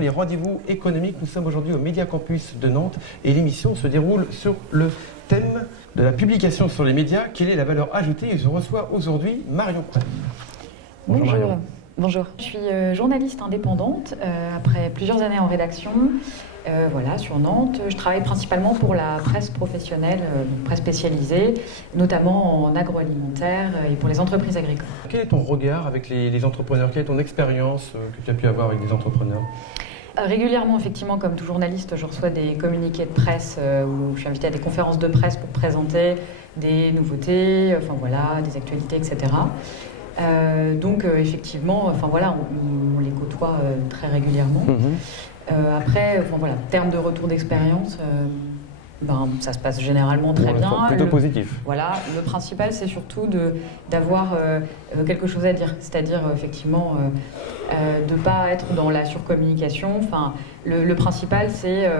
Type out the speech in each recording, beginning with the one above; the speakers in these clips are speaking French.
Les rendez-vous économiques. Nous sommes aujourd'hui au Média Campus de Nantes et l'émission se déroule sur le thème de la publication sur les médias. Quelle est la valeur ajoutée? Et je reçois aujourd'hui Marion Prel. Bonjour. Marion. Bonjour. Je suis journaliste indépendante après plusieurs années en rédaction. Voilà, sur Nantes. Je travaille principalement pour la presse professionnelle, presse spécialisée, notamment en agroalimentaire et pour les entreprises agricoles. Quel est ton regard avec les entrepreneurs? Quelle est ton expérience que tu as pu avoir avec des entrepreneurs? Régulièrement, effectivement, comme tout journaliste, je reçois des communiqués de presse où je suis invitée à des conférences de presse pour présenter des nouveautés, enfin voilà, des actualités, etc. Donc effectivement, enfin voilà, on les côtoie très régulièrement. Après, enfin, voilà, en termes de retour d'expérience, ça se passe généralement très bien. Plutôt positif. Voilà, le principal, c'est surtout d'avoir quelque chose à dire, c'est-à-dire effectivement de ne pas être dans la surcommunication. Enfin, le principal, c'est,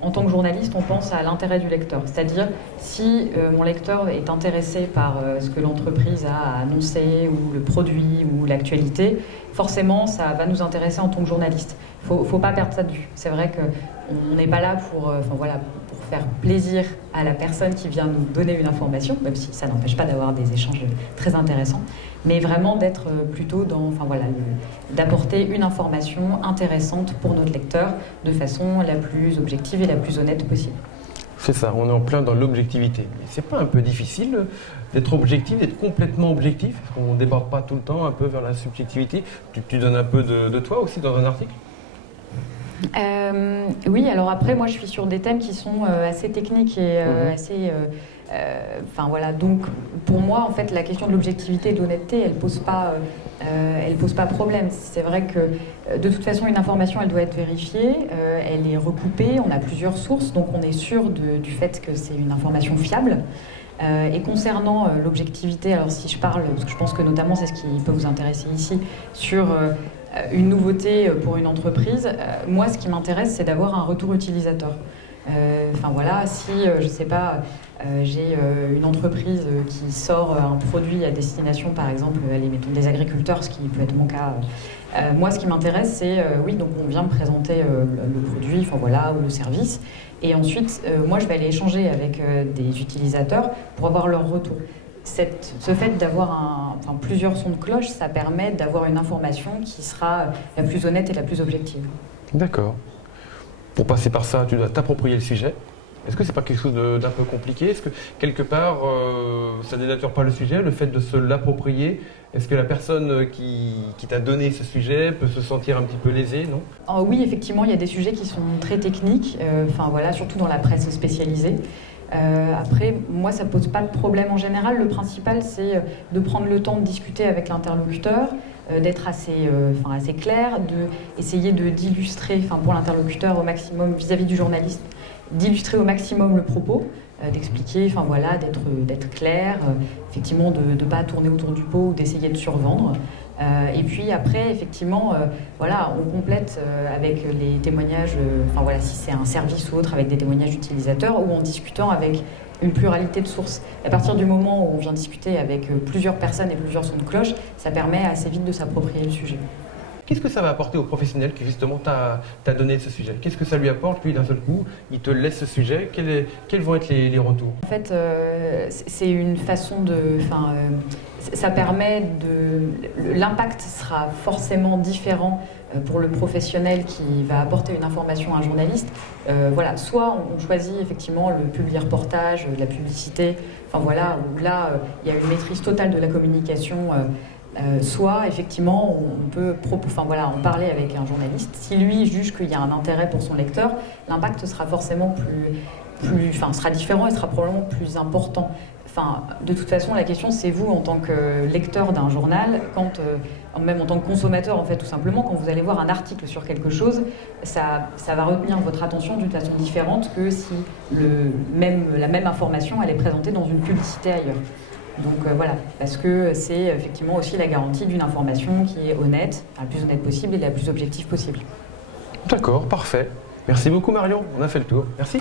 en tant que journaliste, on pense à l'intérêt du lecteur, c'est-à-dire si mon lecteur est intéressé par ce que l'entreprise a annoncé ou le produit ou l'actualité, forcément, ça va nous intéresser en tant que journaliste. Faut pas perdre ça de vue. C'est vrai qu'on n'est pas là pour faire plaisir à la personne qui vient nous donner une information, même si ça n'empêche pas d'avoir des échanges très intéressants, mais vraiment d'être plutôt dans, d'apporter une information intéressante pour notre lecteur de façon la plus objective et la plus honnête possible. C'est ça, on est en plein dans l'objectivité. Mais c'est pas un peu difficile d'être objectif, d'être complètement objectif? On ne déborde pas tout le temps un peu vers la subjectivité? Tu donnes un peu de toi aussi dans un article? Oui, alors après, moi je suis sur des thèmes qui sont assez techniques et assez... donc pour moi, en fait, la question de l'objectivité et de l'honnêteté, elle pose pas problème. C'est vrai que de toute façon, une information, elle doit être vérifiée, elle est recoupée, on a plusieurs sources, donc on est sûr du fait que c'est une information fiable. Et concernant l'objectivité, alors si je parle, parce que je pense que notamment c'est ce qui peut vous intéresser ici, sur une nouveauté pour une entreprise, moi ce qui m'intéresse c'est d'avoir un retour utilisateur. Si je sais pas, j'ai une entreprise qui sort un produit à destination, par exemple, mettons des agriculteurs, ce qui peut être mon cas. Moi, ce qui m'intéresse, c'est, donc on vient me présenter le produit, ou le service, et ensuite, moi, je vais aller échanger avec des utilisateurs pour avoir leur retour. Ce fait d'avoir plusieurs sons de cloche, ça permet d'avoir une information qui sera la plus honnête et la plus objective. D'accord. Pour passer par ça, tu dois t'approprier le sujet. Est-ce que c'est pas quelque chose d'un peu compliqué? Est-ce que quelque part, ça dénature pas le sujet, le fait de se l'approprier? Est-ce que la personne qui t'a donné ce sujet peut se sentir un petit peu lésée, non? Oui, effectivement, il y a des sujets qui sont très techniques, surtout dans la presse spécialisée. Après, moi, ça pose pas de problème en général. Le principal, c'est de prendre le temps de discuter avec l'interlocuteur, d'être assez clair, d'essayer d'illustrer, pour l'interlocuteur au maximum vis-à-vis du journaliste, d'illustrer au maximum le propos, d'expliquer, d'être clair, effectivement de ne pas tourner autour du pot ou d'essayer de survendre. Et puis après, effectivement, on complète avec les témoignages, si c'est un service ou autre, avec des témoignages d'utilisateurs ou en discutant avec une pluralité de sources. À partir du moment où on vient discuter avec plusieurs personnes et plusieurs sons de cloche, ça permet assez vite de s'approprier le sujet. Qu'est-ce que ça va apporter au professionnel qui justement t'a donné ce sujet? Qu'est-ce que ça lui apporte, lui, d'un seul coup? Il te laisse ce sujet. Quels vont être les retours? En fait, c'est une façon de... ça permet de... L'impact sera forcément différent pour le professionnel qui va apporter une information à un journaliste. Soit on choisit effectivement le publi-reportage, la publicité, où là, il y a une maîtrise totale de la communication. Soit effectivement on peut en parler avec un journaliste. Si lui juge qu'il y a un intérêt pour son lecteur, l'impact sera forcément sera différent et sera probablement plus important. De toute façon, la question c'est vous en tant que lecteur d'un journal, même en tant que consommateur en fait, tout simplement, quand vous allez voir un article sur quelque chose, ça va retenir votre attention d'une façon différente que si la même information elle est présentée dans une publicité ailleurs. Donc voilà, parce que c'est effectivement aussi la garantie d'une information qui est honnête, la plus honnête possible et la plus objective possible. D'accord, parfait. Merci beaucoup Marion, on a fait le tour. Merci.